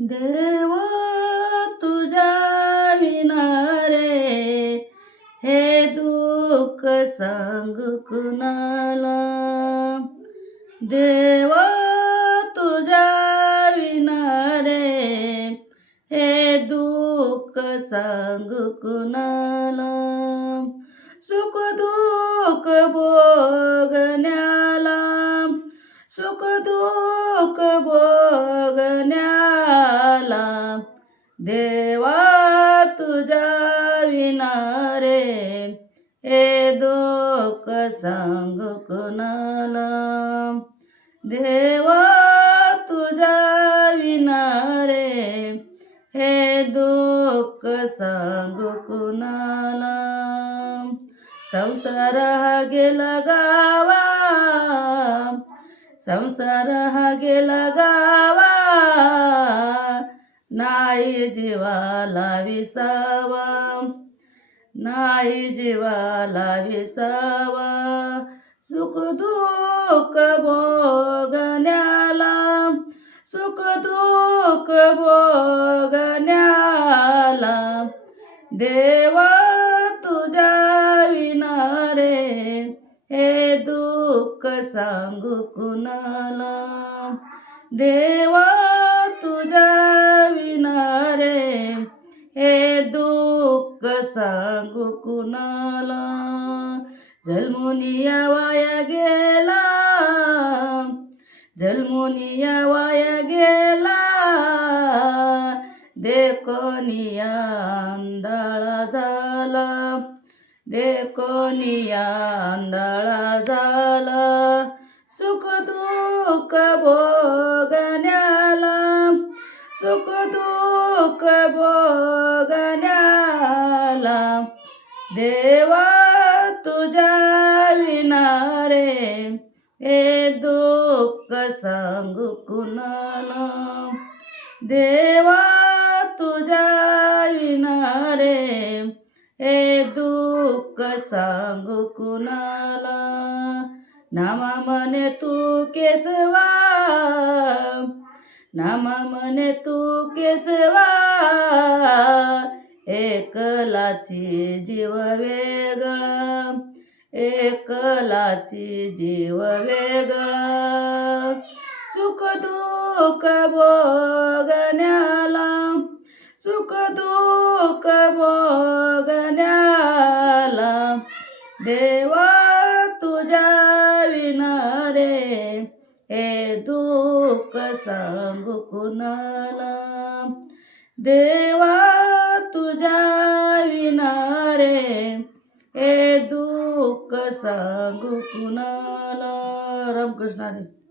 देव तुझ्या विना रे हे दुःख सांगू कुणाला. देव तुझ्या विना रे हे दुःख सांगू कुणाला. सुख दुःख भोगण्याला, सुख दुःख भोगण्याला देवा तुझ्या विना रे हे दुःख सांगू कुणाला. देवा तुझ्या विना रे हे दुःख सांगू कुणाला. संसार हा गेला गावा, संसार हा गेला गावा, नाही जीवाला विसावा, नाही जीवाला विसावा. सुख दुःख भोगण्याला, सुख दुःख भोगण्याला देवा तुझ्या विना रे हे दुःख सांगू कुणाला. देवा तुझ्या विना रे हे दुःख सांगू कुणाला. जन्मोनिया वाया गेला, जन्मोनिया वाया गेला, देखोनिया आंधळा झाला, देखोनिया आंधळा झाला. सुख दुःख भोगण्याला, सुख दुःख भोगण्याला देवा तुझ्या विना रे हे दुःख सांगू कुणाला. देवा तुझ्या विना रे हे दुःख सांगू कुणाला. नामा म्हणे तू केशवा, नामा म्हणे तू केशवा, एकलाची जीव वेगळा, एकलाची जीव वेगळा. सुख दुःख भोगण्याला, सुख दुःख भोगण्याला देवा तुझ्या विना रे हे दुःख सांगू कुणाला. देवा तुझ्या विना रे हे दुःख सांगू कुणाला. रामकृष्ण हरी.